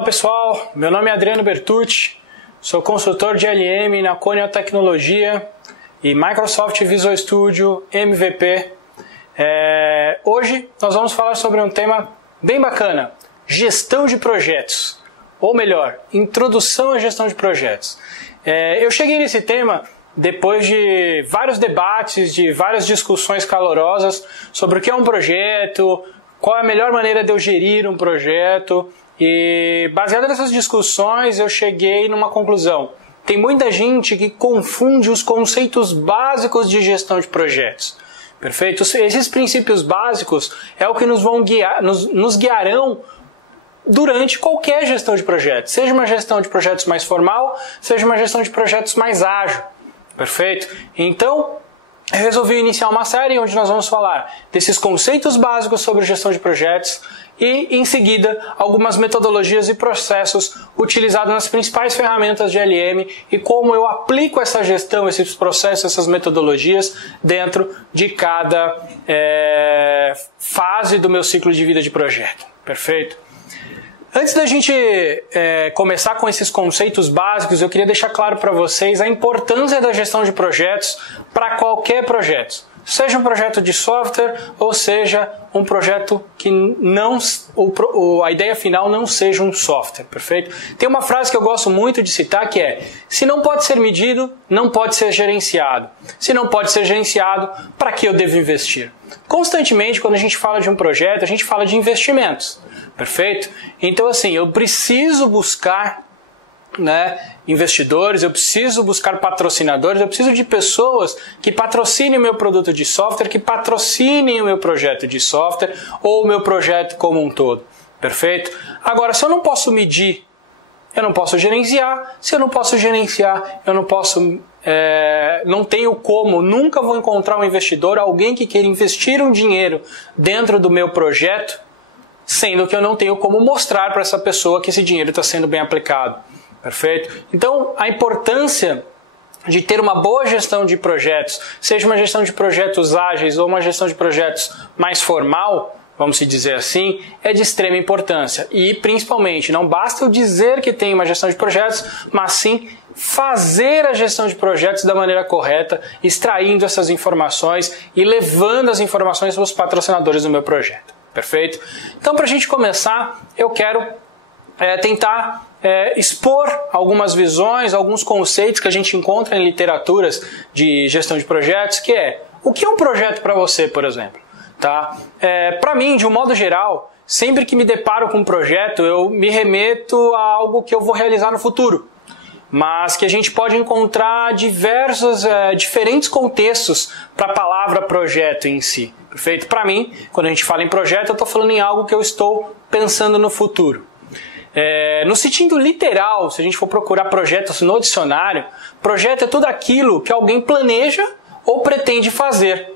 Olá pessoal, meu nome é Adriano Bertucci, sou consultor de LM na Coneo Tecnologia e Microsoft Visual Studio MVP. Hoje nós vamos falar sobre um tema bem bacana, gestão de projetos, ou melhor, introdução à gestão de projetos. Eu cheguei nesse tema depois de vários debates, de várias discussões calorosas sobre o que é um projeto, qual é a melhor maneira de eu gerir um projeto. E baseado nessas discussões eu cheguei numa conclusão. Tem muita gente que confunde os conceitos básicos de gestão de projetos. Perfeito? Esses princípios básicos é o que nos vão guiar, nos guiarão durante qualquer gestão de projetos. Seja uma gestão de projetos mais formal, seja uma gestão de projetos mais ágil. Perfeito? Então, eu resolvi iniciar uma série onde nós vamos falar desses conceitos básicos sobre gestão de projetos e, em seguida, algumas metodologias e processos utilizados nas principais ferramentas de LM e como eu aplico essa gestão, esses processos, essas metodologias dentro de cada fase do meu ciclo de vida de projeto. Perfeito? Antes da gente começar com esses conceitos básicos, eu queria deixar claro para vocês a importância da gestão de projetos para qualquer projeto. Seja um projeto de software ou seja um projeto que a ideia final não seja um software, perfeito? Tem uma frase que eu gosto muito de citar que é: se não pode ser medido, não pode ser gerenciado. Se não pode ser gerenciado, para que eu devo investir? Constantemente, quando a gente fala de um projeto, a gente fala de investimentos, perfeito? Então, assim, eu preciso buscar investidores, eu preciso buscar patrocinadores, eu preciso de pessoas que patrocinem o meu produto de software, que patrocinem o meu projeto de software ou o meu projeto como um todo, perfeito? Agora, se eu não posso medir, eu não posso gerenciar, se eu não posso gerenciar, eu não posso, não tenho como, nunca vou encontrar um investidor, alguém que queira investir um dinheiro dentro do meu projeto, sendo que eu não tenho como mostrar para essa pessoa que esse dinheiro está sendo bem aplicado. Perfeito? Então, a importância de ter uma boa gestão de projetos, seja uma gestão de projetos ágeis ou uma gestão de projetos mais formal, vamos dizer assim, é de extrema importância. E, principalmente, não basta eu dizer que tem uma gestão de projetos, mas sim fazer a gestão de projetos da maneira correta, extraindo essas informações e levando as informações para os patrocinadores do meu projeto. Perfeito? Então, para a gente começar, eu quero tentar expor algumas visões, alguns conceitos que a gente encontra em literaturas de gestão de projetos, que é: o que é um projeto para você, por exemplo? Tá? Para mim, de um modo geral, sempre que me deparo com um projeto, eu me remeto a algo que eu vou realizar no futuro, mas que a gente pode encontrar diferentes contextos para a palavra projeto em si. Perfeito? Para mim, quando a gente fala em projeto, eu estou falando em algo que eu estou pensando no futuro. No sentido literal, se a gente for procurar projetos no dicionário, projeto é tudo aquilo que alguém planeja ou pretende fazer.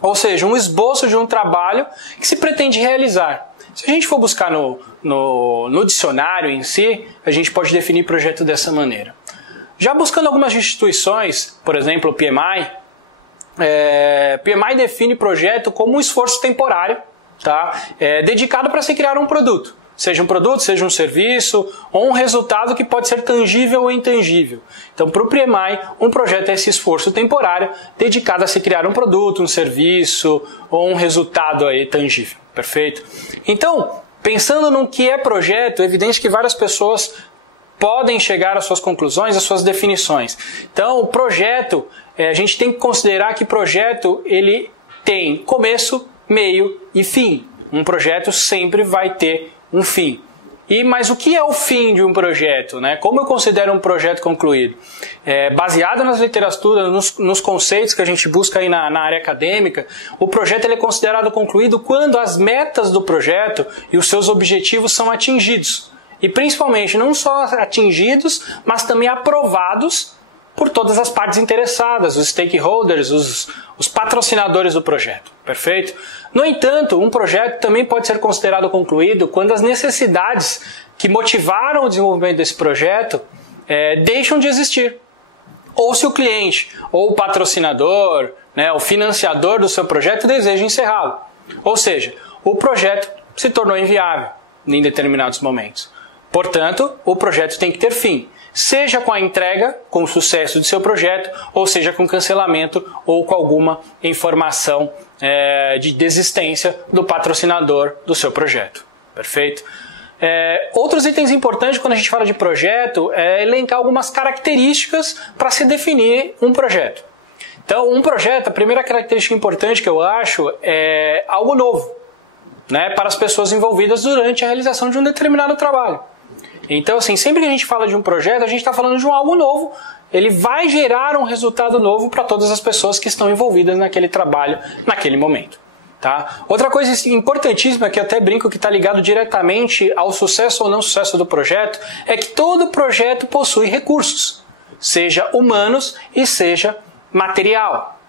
Ou seja, um esboço de um trabalho que se pretende realizar. Se a gente for buscar no dicionário em si, a gente pode definir projeto dessa maneira. Já buscando algumas instituições, por exemplo, o PMI, PMI define projeto como um esforço temporário, tá? Dedicado para se criar um produto. Seja um produto, seja um serviço, ou um resultado que pode ser tangível ou intangível. Então, para o PMI, um projeto é esse esforço temporário dedicado a se criar um produto, um serviço ou um resultado aí tangível. Perfeito? Então, pensando no que é projeto, é evidente que várias pessoas podem chegar às suas conclusões, às suas definições. Então, o projeto, a gente tem que considerar que projeto ele tem começo, meio e fim. Um projeto sempre vai ter um fim. Mas o que é o fim de um projeto? Como eu considero um projeto concluído? Baseado nas literaturas, nos conceitos que a gente busca aí na área acadêmica, o projeto ele é considerado concluído quando as metas do projeto e os seus objetivos são atingidos. E principalmente não só atingidos, mas também aprovados por todas as partes interessadas, os stakeholders, os patrocinadores do projeto. Perfeito? No entanto, um projeto também pode ser considerado concluído quando as necessidades que motivaram o desenvolvimento desse projeto deixam de existir. Ou se o cliente, ou o patrocinador, o financiador do seu projeto deseja encerrá-lo. Ou seja, o projeto se tornou inviável em determinados momentos. Portanto, o projeto tem que ter fim, seja com a entrega, com o sucesso do seu projeto, ou seja com cancelamento ou com alguma informação de desistência do patrocinador do seu projeto. Perfeito? Outros itens importantes quando a gente fala de projeto é elencar algumas características para se definir um projeto. Então, um projeto, a primeira característica importante que eu acho é algo novo, né, para as pessoas envolvidas durante a realização de um determinado trabalho. Então, assim, sempre que a gente fala de um projeto, a gente está falando de algo novo, ele vai gerar um resultado novo para todas as pessoas que estão envolvidas naquele trabalho, naquele momento. Tá? Outra coisa importantíssima, que eu até brinco que está ligado diretamente ao sucesso ou não sucesso do projeto, é que todo projeto possui recursos, seja humanos e seja material,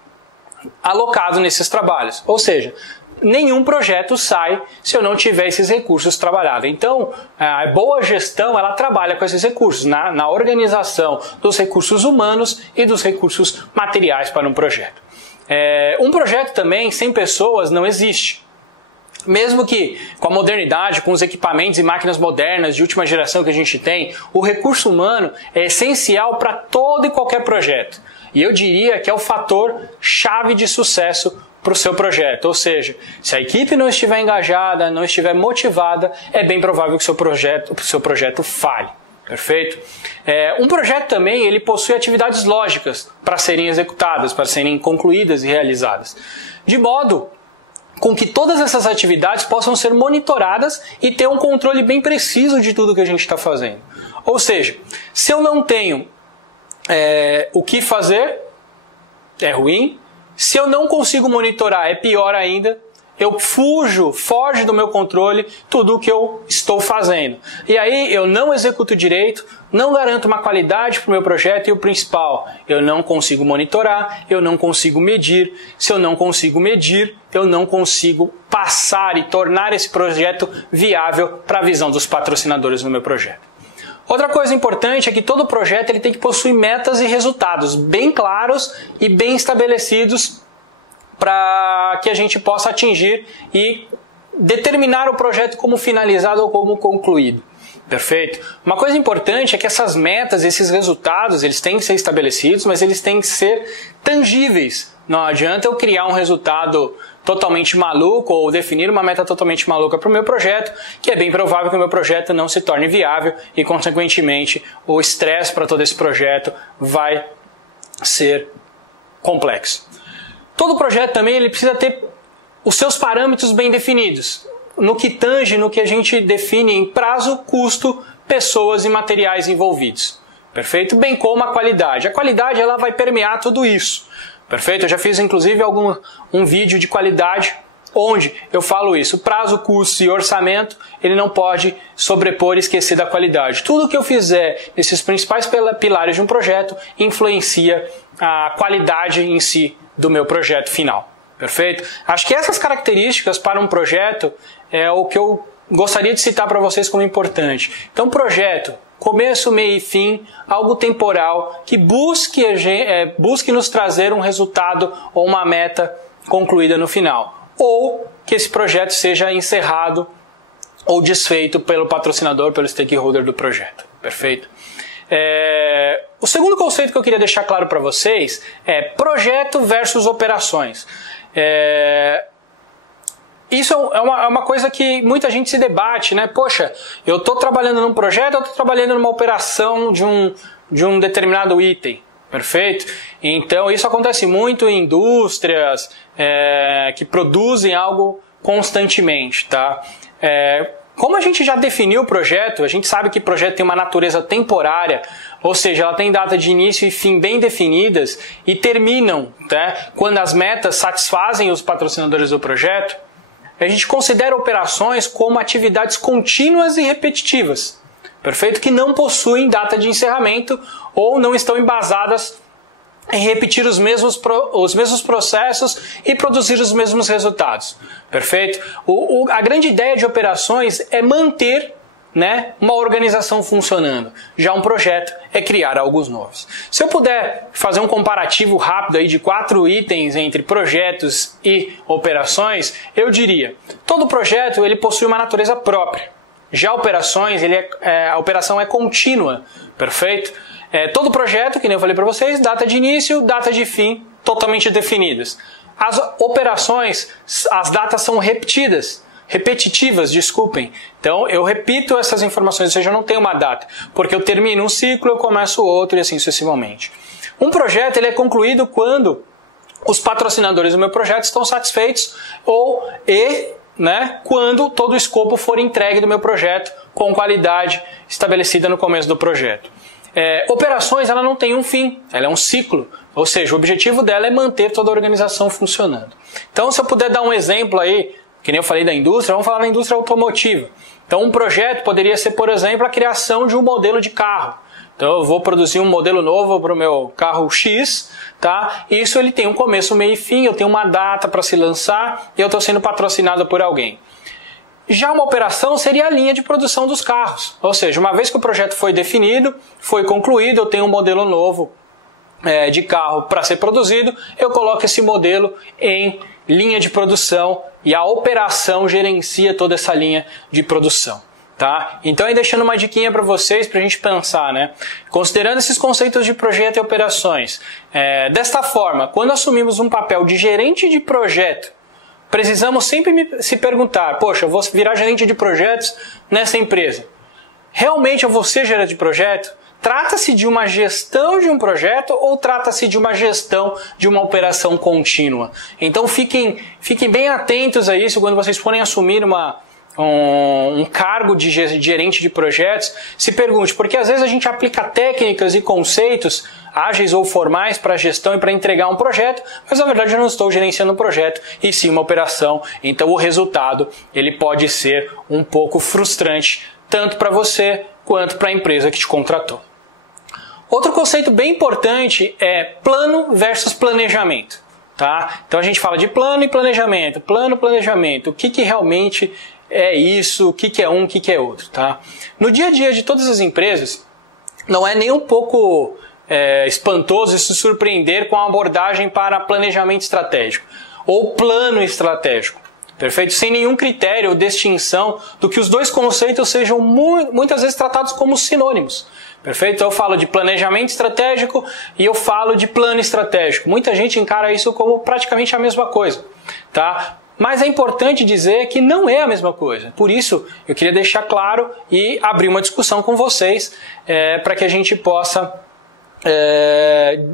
alocado nesses trabalhos. Ou seja, nenhum projeto sai se eu não tiver esses recursos trabalhados. Então, a boa gestão, ela trabalha com esses recursos, na organização dos recursos humanos e dos recursos materiais para um projeto. Um projeto também, sem pessoas, não existe. Mesmo que com a modernidade, com os equipamentos e máquinas modernas de última geração que a gente tem, o recurso humano é essencial para todo e qualquer projeto. E eu diria que é o fator chave de sucesso para o seu projeto. Ou seja, se a equipe não estiver engajada, não estiver motivada, é bem provável que o seu projeto falhe. Perfeito? Um projeto também ele possui atividades lógicas para serem executadas, para serem concluídas e realizadas. De modo com que todas essas atividades possam ser monitoradas e ter um controle bem preciso de tudo que a gente está fazendo. Ou seja, se eu não tenho o que fazer, é ruim. Se eu não consigo monitorar, é pior ainda. Eu foge do meu controle tudo o que eu estou fazendo. E aí eu não executo direito, não garanto uma qualidade para o meu projeto e o principal, eu não consigo monitorar, eu não consigo medir. Se eu não consigo medir, eu não consigo passar e tornar esse projeto viável para a visão dos patrocinadores no meu projeto. Outra coisa importante é que todo projeto ele tem que possuir metas e resultados bem claros e bem estabelecidos para que a gente possa atingir e determinar o projeto como finalizado ou como concluído. Perfeito? Uma coisa importante é que essas metas, esses resultados, eles têm que ser estabelecidos, mas eles têm que ser tangíveis. Não adianta eu criar um resultado totalmente maluco ou definir uma meta totalmente maluca para o meu projeto, que é bem provável que o meu projeto não se torne viável e, consequentemente, o estresse para todo esse projeto vai ser complexo. Todo projeto também ele precisa ter os seus parâmetros bem definidos, no que tange, no que a gente define em prazo, custo, pessoas e materiais envolvidos. Perfeito? Bem como a qualidade. A qualidade ela vai permear tudo isso. Perfeito? Eu já fiz inclusive um vídeo de qualidade onde eu falo isso. Prazo, custo e orçamento, ele não pode sobrepor e esquecer da qualidade. Tudo que eu fizer nesses principais pilares de um projeto influencia a qualidade em si do meu projeto final. Perfeito? Acho que essas características para um projeto é o que eu gostaria de citar para vocês como importante. Então, projeto, começo, meio e fim, algo temporal, que busque nos trazer um resultado ou uma meta concluída no final. Ou que esse projeto seja encerrado ou desfeito pelo patrocinador, pelo stakeholder do projeto. Perfeito? O segundo conceito que eu queria deixar claro para vocês é projeto versus operações. Isso é uma coisa que muita gente se debate, né? Poxa, eu estou trabalhando num projeto, eu estou trabalhando numa operação de um determinado item, perfeito? Então isso acontece muito em indústrias que produzem algo constantemente, tá? Como a gente já definiu o projeto, a gente sabe que o projeto tem uma natureza temporária, ou seja, ela tem data de início e fim bem definidas e terminam, tá? Quando as metas satisfazem os patrocinadores do projeto. A gente considera operações como atividades contínuas e repetitivas, perfeito? Que não possuem data de encerramento ou não estão embasadas em repetir os mesmos processos e produzir os mesmos resultados, perfeito? A grande ideia de operações é manter, né, uma organização funcionando. Já um projeto é criar algo novos. Se eu puder fazer um comparativo rápido aí de 4 itens entre projetos e operações, eu diria: todo projeto ele possui uma natureza própria. Já operações, a operação é contínua, perfeito? Todo projeto, que nem eu falei para vocês, data de início, data de fim, totalmente definidas. As operações, as datas são repetitivas, desculpem. Então, eu repito essas informações, ou seja, eu não tenho uma data, porque eu termino um ciclo, eu começo outro e assim sucessivamente. Um projeto ele é concluído quando os patrocinadores do meu projeto estão satisfeitos quando todo o escopo for entregue do meu projeto com qualidade estabelecida no começo do projeto. Operações, ela não tem um fim, ela é um ciclo, ou seja, o objetivo dela é manter toda a organização funcionando. Então, se eu puder dar um exemplo aí, que nem eu falei da indústria, vamos falar da indústria automotiva. Então, um projeto poderia ser, por exemplo, a criação de um modelo de carro. Então, eu vou produzir um modelo novo para o meu carro X, tá? Isso ele tem um começo, meio e fim, eu tenho uma data para se lançar e eu estou sendo patrocinado por alguém. Já uma operação seria a linha de produção dos carros. Ou seja, uma vez que o projeto foi definido, foi concluído, eu tenho um modelo novo de carro para ser produzido, eu coloco esse modelo em linha de produção e a operação gerencia toda essa linha de produção. Tá? Então, aí deixando uma diquinha para vocês, para a gente pensar, né? Considerando esses conceitos de projeto e operações, desta forma, quando assumimos um papel de gerente de projeto, precisamos sempre se perguntar, poxa, eu vou virar gerente de projetos nessa empresa. Realmente eu vou ser gerente de projeto? Trata-se de uma gestão de um projeto ou trata-se de uma gestão de uma operação contínua? Então fiquem bem atentos a isso quando vocês forem assumir um cargo de gerente de projetos. Se pergunte, porque às vezes a gente aplica técnicas e conceitos ágeis ou formais para a gestão e para entregar um projeto, mas na verdade eu não estou gerenciando um projeto e sim uma operação. Então o resultado ele pode ser um pouco frustrante, tanto para você quanto para a empresa que te contratou. Outro conceito bem importante é plano versus planejamento. Tá? Então a gente fala de plano e planejamento. Plano, planejamento. O que realmente é isso? O que é um, o que é outro? Tá? No dia a dia de todas as empresas, não é nem um pouco espantoso se surpreender com a abordagem para planejamento estratégico ou plano estratégico. Perfeito? Sem nenhum critério ou distinção do que os dois conceitos sejam muitas vezes tratados como sinônimos. Perfeito? Então eu falo de planejamento estratégico e eu falo de plano estratégico. Muita gente encara isso como praticamente a mesma coisa. Tá? Mas é importante dizer que não é a mesma coisa. Por isso, eu queria deixar claro e abrir uma discussão com vocês para que a gente possa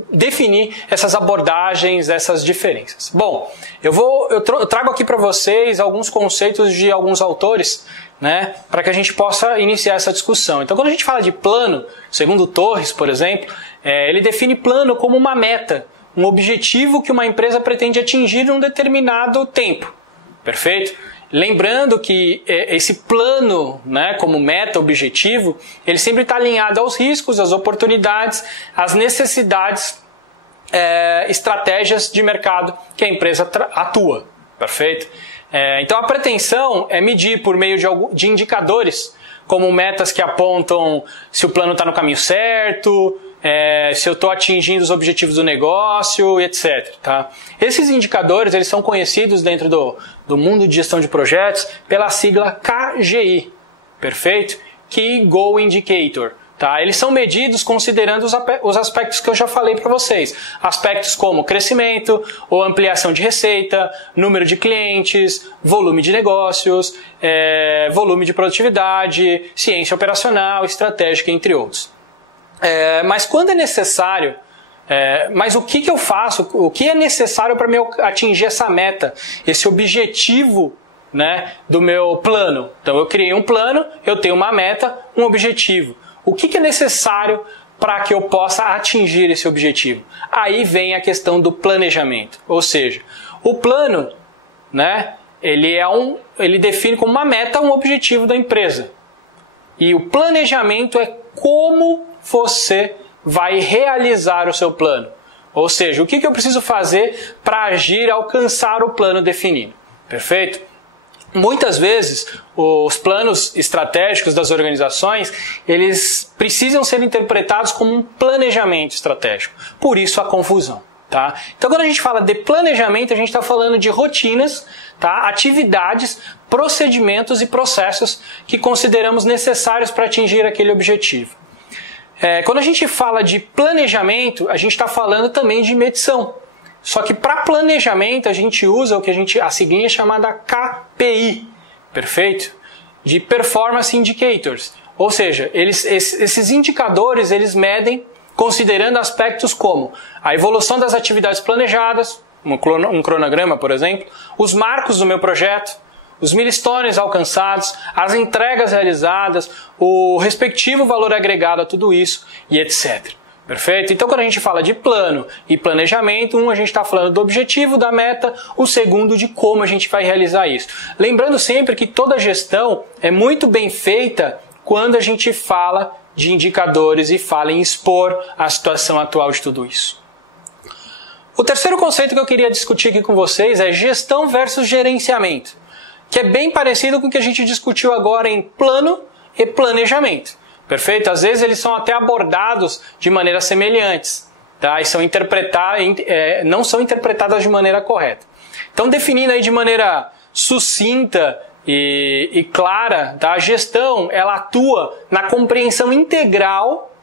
definir essas abordagens, essas diferenças. Bom, eu trago aqui para vocês alguns conceitos de alguns autores, né, para que a gente possa iniciar essa discussão. Então, quando a gente fala de plano, segundo Torres, por exemplo, ele define plano como uma meta, um objetivo que uma empresa pretende atingir em um determinado tempo. Perfeito? Lembrando que esse plano, né, como meta, objetivo, ele sempre está alinhado aos riscos, às oportunidades, às necessidades, estratégias de mercado que a empresa atua. Perfeito? Então a pretensão é medir por meio de indicadores, como metas que apontam se o plano está no caminho certo, se eu estou atingindo os objetivos do negócio, etc. Tá? Esses indicadores eles são conhecidos dentro do mundo de gestão de projetos pela sigla KGI, perfeito? Key Goal Indicator. Tá? Eles são medidos considerando os aspectos que eu já falei para vocês. Aspectos como crescimento ou ampliação de receita, número de clientes, volume de negócios, volume de produtividade, ciência operacional, estratégica, entre outros. Mas quando é necessário, mas o que eu faço, o que é necessário para eu atingir essa meta, esse objetivo, né, do meu plano? Então eu criei um plano, eu tenho uma meta, um objetivo. O que é necessário para que eu possa atingir esse objetivo? Aí vem a questão do planejamento. Ou seja, o plano, né, ele define como uma meta um objetivo da empresa. E o planejamento é como você vai realizar o seu plano. Ou seja, o que eu preciso fazer para agir e alcançar o plano definido. Perfeito? Muitas vezes, os planos estratégicos das organizações, eles precisam ser interpretados como um planejamento estratégico. Por isso a confusão. Tá? Então, quando a gente fala de planejamento, a gente está falando de rotinas, tá? Atividades, procedimentos e processos que consideramos necessários para atingir aquele objetivo. Quando a gente fala de planejamento, a gente está falando também de medição. Só que para planejamento a gente usa o que a sigla é chamada KPI, perfeito? De Performance Indicators. Ou seja, esses indicadores eles medem considerando aspectos como a evolução das atividades planejadas, um cronograma, por exemplo, os marcos do meu projeto, os milestones alcançados, as entregas realizadas, o respectivo valor agregado a tudo isso e etc. Perfeito? Então, quando a gente fala de plano e planejamento, a gente está falando do objetivo, da meta, o segundo de como a gente vai realizar isso. Lembrando sempre que toda gestão é muito bem feita quando a gente fala de indicadores e fala em expor a situação atual de tudo isso. O terceiro conceito que eu queria discutir aqui com vocês é gestão versus gerenciamento, que é bem parecido com o que a gente discutiu agora em plano e planejamento. Perfeito? Às vezes eles são até abordados de maneiras semelhantes, tá? E não são interpretadas de maneira correta. Então, definindo aí de maneira sucinta e clara, tá? A gestão ela atua na compreensão integral,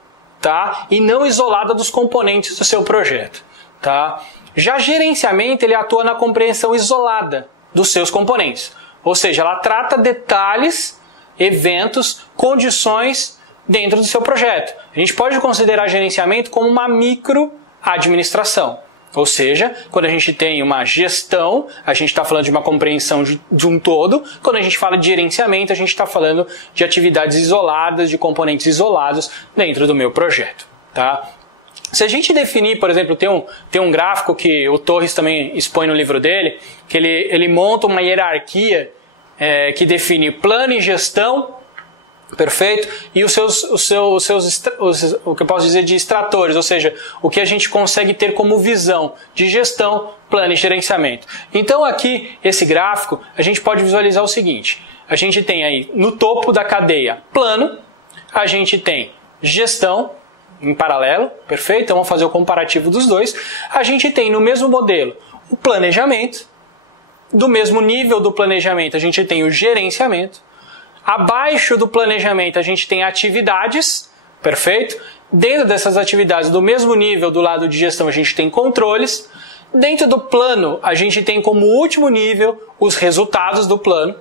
tá? E não isolada dos componentes do seu projeto. Tá? Já gerenciamento ele atua na compreensão isolada dos seus componentes. Ou seja, ela trata detalhes, eventos, condições dentro do seu projeto. A gente pode considerar gerenciamento como uma microadministração. Ou seja, quando a gente tem uma gestão, a gente está falando de uma compreensão de um todo. Quando a gente fala de gerenciamento, a gente está falando de atividades isoladas, de componentes isolados dentro do meu projeto. Tá? Se a gente definir, por exemplo, tem um gráfico que o Torres também expõe no livro dele, que ele monta uma hierarquia que define plano e gestão, perfeito? E o que eu posso dizer de extratores, ou seja, o que a gente consegue ter como visão de gestão, plano e gerenciamento. Então aqui, esse gráfico, a gente pode visualizar o seguinte, a gente tem aí no topo da cadeia plano, a gente tem gestão, em paralelo, perfeito? Então vamos fazer o comparativo dos dois. A gente tem no mesmo modelo o planejamento, do mesmo nível do planejamento a gente tem o gerenciamento, abaixo do planejamento a gente tem atividades, perfeito? Dentro dessas atividades do mesmo nível do lado de gestão a gente tem controles, dentro do plano a gente tem como último nível os resultados do plano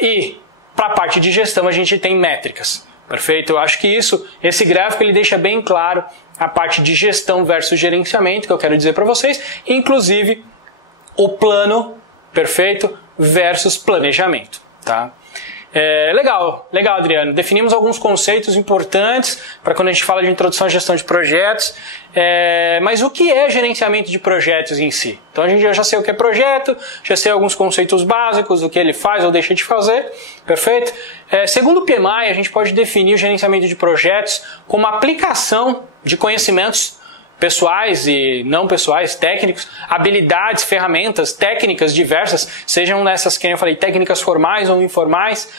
e para a parte de gestão a gente tem métricas. Perfeito? Eu acho que esse gráfico ele deixa bem claro a parte de gestão versus gerenciamento, que eu quero dizer para vocês, inclusive o plano, perfeito, versus planejamento. Tá? Legal, Adriano. Definimos alguns conceitos importantes para quando a gente fala de introdução à gestão de projetos. Mas o que é gerenciamento de projetos em si? Então eu já sei o que é projeto, já sei alguns conceitos básicos, o que ele faz ou deixa de fazer, perfeito? Segundo o PMI, a gente pode definir o gerenciamento de projetos como aplicação de conhecimentos pessoais e não pessoais, técnicos, habilidades, ferramentas, técnicas diversas, sejam nessas que eu falei, técnicas formais ou informais,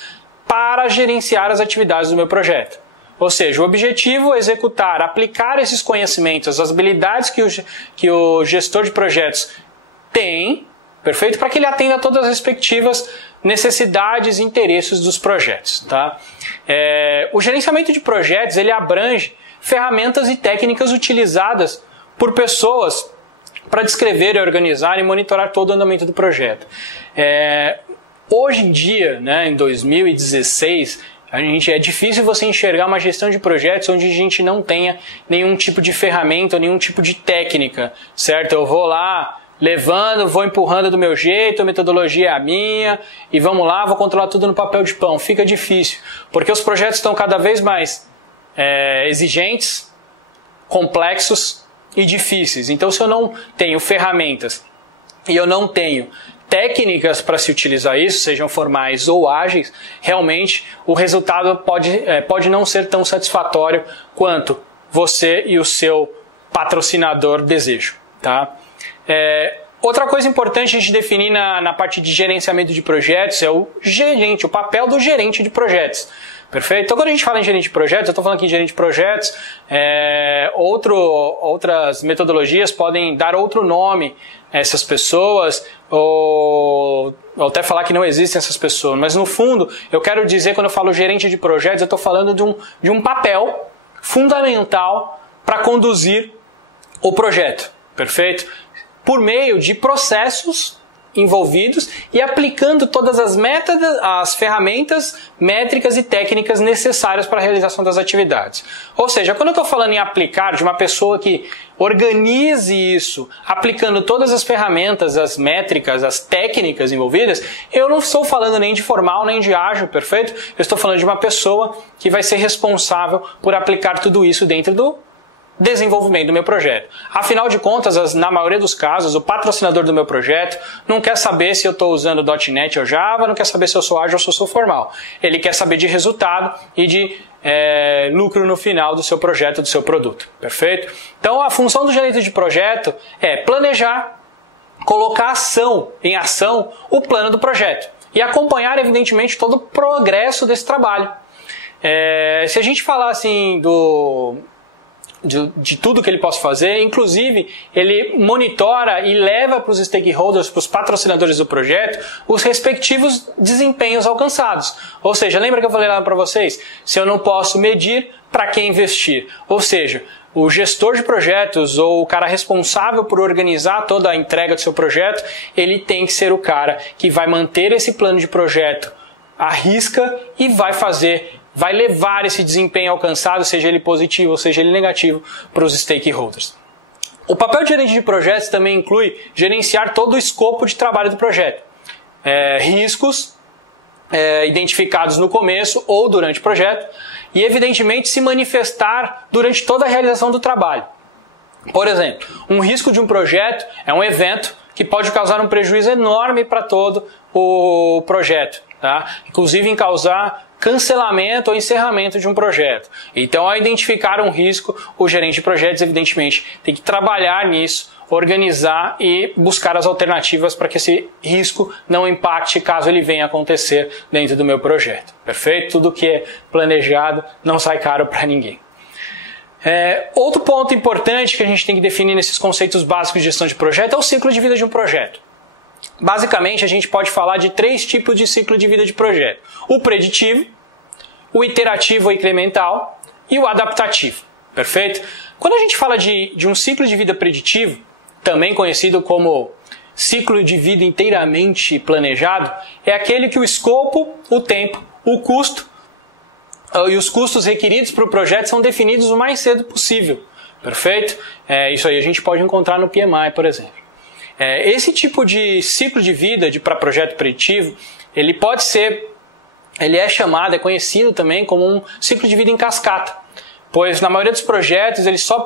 para gerenciar as atividades do meu projeto. Ou seja, o objetivo é executar, aplicar esses conhecimentos, as habilidades que o gestor de projetos tem, perfeito? Para que ele atenda a todas as respectivas necessidades e interesses dos projetos. Tá? O gerenciamento de projetos ele abrange ferramentas e técnicas utilizadas por pessoas para descrever, organizar e monitorar todo o andamento do projeto. Hoje em dia, né, em 2016, é difícil você enxergar uma gestão de projetos onde a gente não tenha nenhum tipo de ferramenta, nenhum tipo de técnica, certo? Eu vou lá, levando, vou empurrando do meu jeito, a metodologia é a minha, e vamos lá, vou controlar tudo no papel de pão. Fica difícil, porque os projetos estão cada vez mais exigentes, complexos e difíceis. Então, se eu não tenho ferramentas e eu não tenho técnicas para se utilizar isso, sejam formais ou ágeis, realmente o resultado pode não ser tão satisfatório quanto você e o seu patrocinador desejam. Tá? Outra coisa importante a gente definir na parte de gerenciamento de projetos é o papel do gerente de projetos. Perfeito? Então, quando a gente fala em gerente de projetos, eu estou falando aqui em gerente de projetos, outras metodologias podem dar outro nome a essas pessoas, ou até falar que não existem essas pessoas. Mas, no fundo, eu quero dizer, quando eu falo gerente de projetos, eu estou falando de um papel fundamental para conduzir o projeto. Perfeito? Por meio de processos envolvidos e aplicando todas as ferramentas, métricas e técnicas necessárias para a realização das atividades. Ou seja, quando eu estou falando em aplicar, de uma pessoa que organize isso, aplicando todas as ferramentas, as métricas, as técnicas envolvidas, eu não estou falando nem de formal, nem de ágil, perfeito? Eu estou falando de uma pessoa que vai ser responsável por aplicar tudo isso dentro do desenvolvimento do meu projeto. Afinal de contas, na maioria dos casos, o patrocinador do meu projeto não quer saber se eu estou usando .NET ou Java, não quer saber se eu sou ágil ou se eu sou formal. Ele quer saber de resultado e de lucro no final do seu projeto, do seu produto. Perfeito? Então, a função do gerente de projeto é planejar, colocar em ação o plano do projeto e acompanhar, evidentemente, todo o progresso desse trabalho. Se a gente falar assim de tudo que ele possa fazer, inclusive ele monitora e leva para os stakeholders, para os patrocinadores do projeto, os respectivos desempenhos alcançados. Ou seja, lembra que eu falei lá para vocês? Se eu não posso medir, para que investir? Ou seja, o gestor de projetos ou o cara responsável por organizar toda a entrega do seu projeto, ele tem que ser o cara que vai manter esse plano de projeto à risca e vai levar esse desempenho alcançado, seja ele positivo ou seja ele negativo, para os stakeholders. O papel de gerente de projetos também inclui gerenciar todo o escopo de trabalho do projeto. Riscos identificados no começo ou durante o projeto e, evidentemente, se manifestar durante toda a realização do trabalho. Por exemplo, um risco de um projeto é um evento que pode causar um prejuízo enorme para todo o projeto, tá? Inclusive em causar cancelamento ou encerramento de um projeto. Então, ao identificar um risco, o gerente de projetos, evidentemente, tem que trabalhar nisso, organizar e buscar as alternativas para que esse risco não impacte caso ele venha a acontecer dentro do meu projeto. Perfeito? Tudo que é planejado não sai caro para ninguém. Outro ponto importante que a gente tem que definir nesses conceitos básicos de gestão de projeto é o ciclo de vida de um projeto. Basicamente, a gente pode falar de 3 tipos de ciclo de vida de projeto. O preditivo, o iterativo ou incremental e o adaptativo. Perfeito? Quando a gente fala de um ciclo de vida preditivo, também conhecido como ciclo de vida inteiramente planejado, é aquele que o escopo, o tempo, o custo e os custos requeridos para o projeto são definidos o mais cedo possível. Perfeito? Isso aí a gente pode encontrar no PMI, por exemplo. Esse tipo de ciclo de vida para projeto preditivo, ele é conhecido também como um ciclo de vida em cascata, pois na maioria dos projetos eles só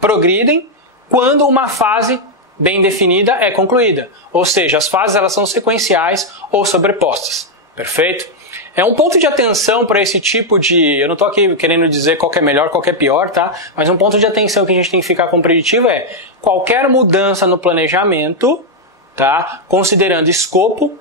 progridem quando uma fase bem definida é concluída, ou seja, as fases elas são sequenciais ou sobrepostas. Perfeito? Um ponto de atenção para esse tipo de... Eu não estou aqui querendo dizer qual que é melhor, qual que é pior, tá? Mas um ponto de atenção que a gente tem que ficar com o preditivo é qualquer mudança no planejamento, tá? Considerando escopo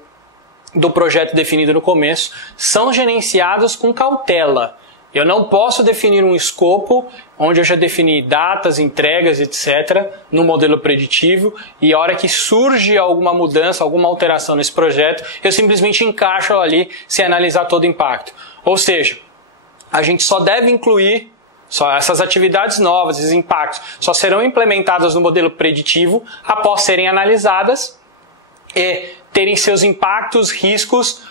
do projeto definido no começo, são gerenciados com cautela. Eu não posso definir um escopo onde eu já defini datas, entregas, etc. no modelo preditivo e a hora que surge alguma mudança, alguma alteração nesse projeto, eu simplesmente encaixo ali sem analisar todo o impacto. Ou seja, a gente só deve incluir essas atividades novas, esses impactos, só serão implementadas no modelo preditivo após serem analisadas e terem seus impactos, riscos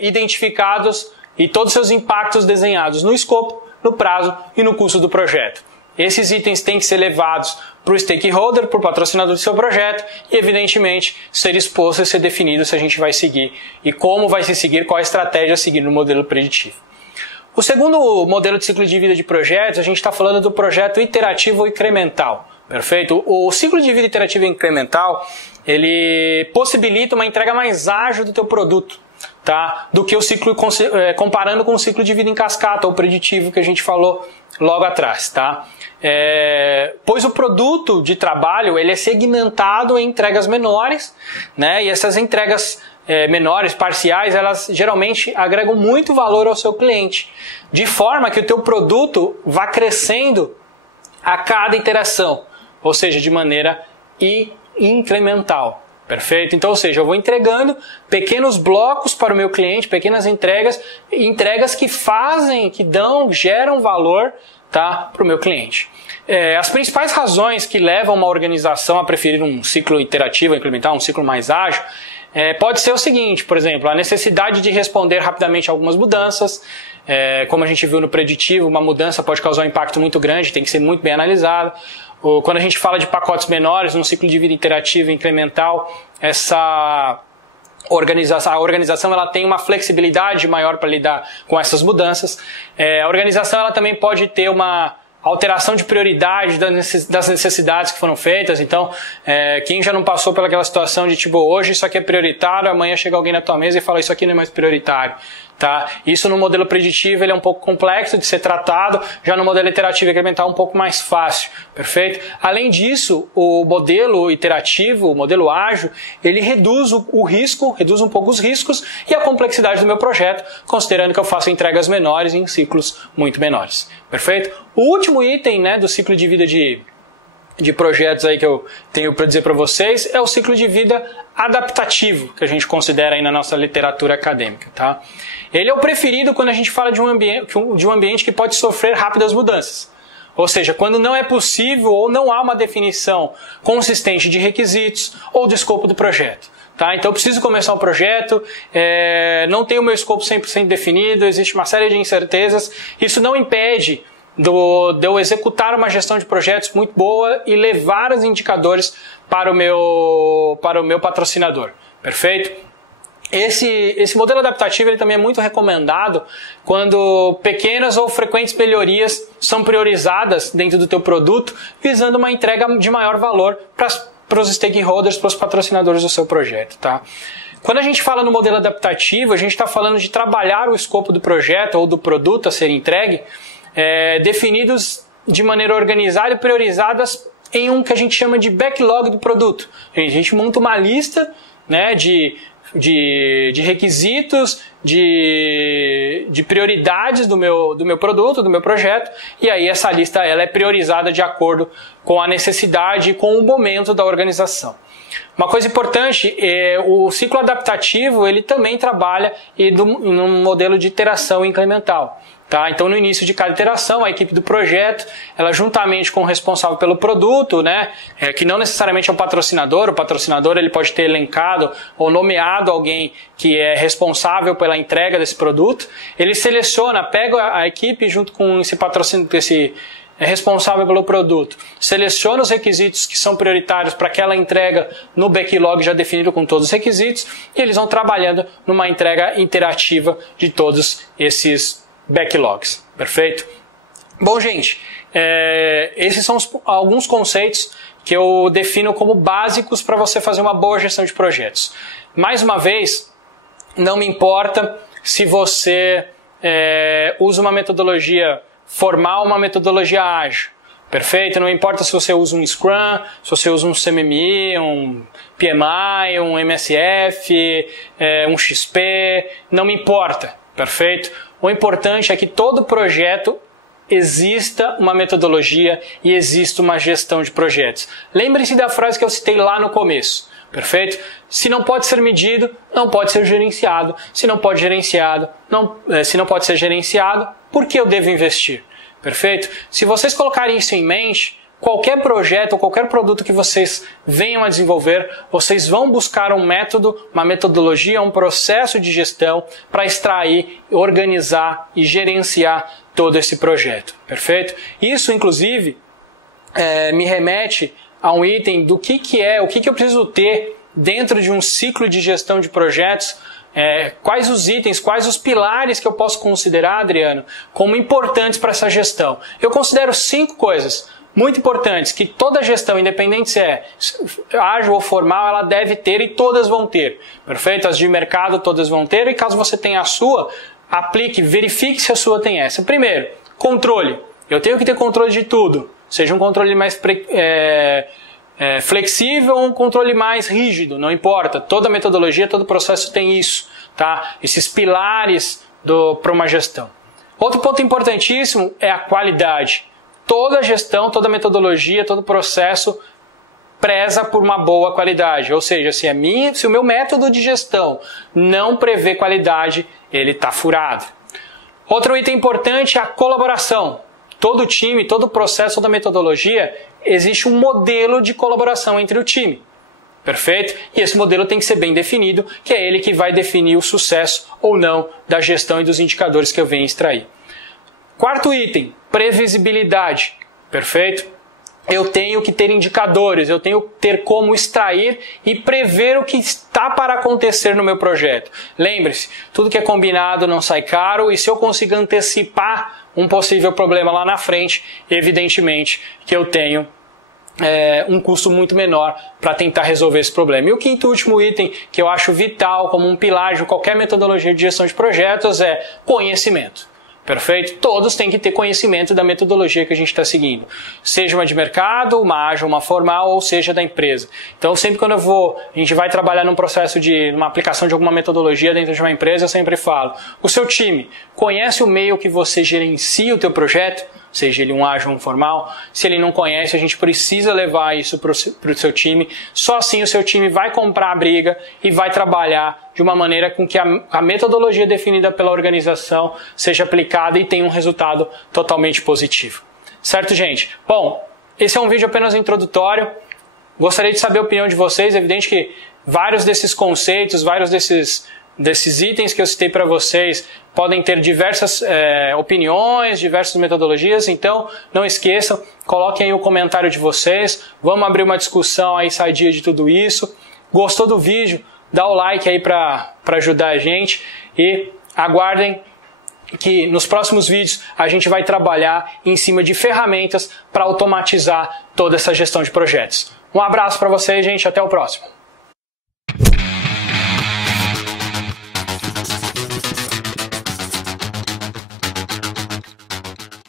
identificados e todos os seus impactos desenhados no escopo, no prazo e no custo do projeto. Esses itens têm que ser levados para o stakeholder, para o patrocinador do seu projeto e, evidentemente, ser exposto e ser definido se a gente vai seguir e como vai se seguir, qual a estratégia a seguir no modelo preditivo. O segundo modelo de ciclo de vida de projetos, a gente está falando do projeto iterativo ou incremental. Perfeito? O ciclo de vida iterativo e incremental, ele possibilita uma entrega mais ágil do teu produto, tá? Do que o ciclo, comparando com o ciclo de vida em cascata ou preditivo que a gente falou logo atrás, tá? Pois o produto de trabalho ele é segmentado em entregas menores, né? E essas entregas menores, parciais, elas geralmente agregam muito valor ao seu cliente, de forma que o teu produto vá crescendo a cada interação, ou seja, de maneira incremental. Perfeito? Então, ou seja, eu vou entregando pequenos blocos para o meu cliente, pequenas entregas que fazem, geram valor, tá, para o meu cliente. As principais razões que levam uma organização a preferir um ciclo iterativo, a implementar um ciclo mais ágil, pode ser o seguinte, por exemplo, a necessidade de responder rapidamente a algumas mudanças. Como a gente viu no preditivo, uma mudança pode causar um impacto muito grande, tem que ser muito bem analisada. Quando a gente fala de pacotes menores, num ciclo de vida interativo e incremental, a organização ela tem uma flexibilidade maior para lidar com essas mudanças. A organização ela também pode ter uma alteração de prioridade das necessidades que foram feitas. Então, quem já não passou pelaquela situação de tipo, hoje isso aqui é prioritário, amanhã chega alguém na tua mesa e fala isso aqui não é mais prioritário. Tá? Isso no modelo preditivo ele é um pouco complexo de ser tratado, já no modelo iterativo e incremental é um pouco mais fácil, perfeito? Além disso, o modelo iterativo, o modelo ágil, ele reduz o risco, reduz um pouco os riscos e a complexidade do meu projeto, considerando que eu faço entregas menores em ciclos muito menores, perfeito? O último item, né, do ciclo de vida de projetos aí que eu tenho para dizer para vocês é o ciclo de vida adaptativo, que a gente considera aí na nossa literatura acadêmica, tá? Ele é o preferido quando a gente fala de um ambiente que pode sofrer rápidas mudanças. Ou seja, quando não é possível ou não há uma definição consistente de requisitos ou do escopo do projeto. Tá? Então eu preciso começar um projeto, não tenho o meu escopo 100% definido, existe uma série de incertezas. Isso não impede de eu executar uma gestão de projetos muito boa e levar os indicadores para o meu patrocinador. Perfeito? Esse modelo adaptativo ele também é muito recomendado quando pequenas ou frequentes melhorias são priorizadas dentro do teu produto, visando uma entrega de maior valor para os stakeholders, para os patrocinadores do seu projeto. Tá? Quando a gente fala no modelo adaptativo, a gente está falando de trabalhar o escopo do projeto ou do produto a ser entregue, definidos de maneira organizada e priorizadas em um que a gente chama de backlog do produto. A gente monta uma lista, né, de requisitos, de prioridades do meu produto, do meu projeto, e aí essa lista ela é priorizada de acordo com a necessidade e com o momento da organização. Uma coisa importante, o ciclo adaptativo ele também trabalha num modelo de iteração incremental. Tá? Então, no início de cada iteração, a equipe do projeto, ela juntamente com o responsável pelo produto, né, que não necessariamente é o patrocinador ele pode ter elencado ou nomeado alguém que é responsável pela entrega desse produto, ele seleciona, pega a equipe junto com esse responsável pelo produto, seleciona os requisitos que são prioritários para aquela entrega no backlog já definido com todos os requisitos e eles vão trabalhando numa entrega interativa de todos esses backlogs, perfeito? Bom, gente, esses são alguns conceitos que eu defino como básicos para você fazer uma boa gestão de projetos. Mais uma vez, não me importa se você usa uma metodologia formal ou uma metodologia ágil, perfeito? Não importa se você usa um Scrum, se você usa um CMMI, um PMI, um MSF, um XP, não me importa, perfeito? O importante é que todo projeto exista uma metodologia e exista uma gestão de projetos. Lembre-se da frase que eu citei lá no começo, perfeito? Se não pode ser medido, não pode ser gerenciado. Se não pode ser gerenciado, por que eu devo investir? Perfeito? Se vocês colocarem isso em mente, qualquer projeto ou qualquer produto que vocês venham a desenvolver, vocês vão buscar um método, uma metodologia, um processo de gestão para extrair, organizar e gerenciar todo esse projeto. Perfeito? Isso, inclusive, me remete a um item do que eu preciso ter dentro de um ciclo de gestão de projetos. Quais os itens, quais os pilares que eu posso considerar, Adriano, como importantes para essa gestão? Eu considero 5 coisas muito importantes que toda gestão, independente se é ágil ou formal, ela deve ter e todas vão ter. Perfeito? As de mercado todas vão ter e caso você tenha a sua, aplique, verifique se a sua tem essa. Primeiro, controle. Eu tenho que ter controle de tudo. Seja um controle mais flexível ou um controle mais rígido, não importa. Toda metodologia, todo processo tem isso, tá? Esses pilares para uma gestão. Outro ponto importantíssimo é a qualidade. Toda gestão, toda metodologia, todo processo preza por uma boa qualidade. Ou seja, se o meu método de gestão não prevê qualidade, ele está furado. Outro item importante é a colaboração. Todo time, todo processo, toda metodologia, existe um modelo de colaboração entre o time. Perfeito? E esse modelo tem que ser bem definido, que é ele que vai definir o sucesso ou não da gestão e dos indicadores que eu venho extrair. Quarto item, previsibilidade. Perfeito? Eu tenho que ter indicadores, eu tenho que ter como extrair e prever o que está para acontecer no meu projeto. Lembre-se, tudo que é combinado não sai caro, e se eu consigo antecipar um possível problema lá na frente, evidentemente que eu tenho um custo muito menor para tentar resolver esse problema. E o quinto e último item que eu acho vital como um pilar de qualquer metodologia de gestão de projetos é conhecimento. Perfeito? Todos têm que ter conhecimento da metodologia que a gente está seguindo. Seja uma de mercado, uma ágil, uma formal, ou seja da empresa. Então, sempre quando a gente vai trabalhar num processo uma aplicação de alguma metodologia dentro de uma empresa, eu sempre falo, o seu time conhece o meio que você gerencia o teu projeto? Seja ele um ágil ou um formal. Se ele não conhece, a gente precisa levar isso para o seu time. Só assim o seu time vai comprar a briga e vai trabalhar de uma maneira com que a metodologia definida pela organização seja aplicada e tenha um resultado totalmente positivo. Certo, gente? Bom, esse é um vídeo apenas introdutório. Gostaria de saber a opinião de vocês. É evidente que vários desses conceitos, vários desses itens que eu citei para vocês podem ter diversas opiniões, diversas metodologias, então não esqueçam, coloquem aí o comentário de vocês, vamos abrir uma discussão aí sadia de tudo isso. Gostou do vídeo? Dá o like aí para ajudar a gente e aguardem que nos próximos vídeos a gente vai trabalhar em cima de ferramentas para automatizar toda essa gestão de projetos. Um abraço para vocês, gente, até o próximo.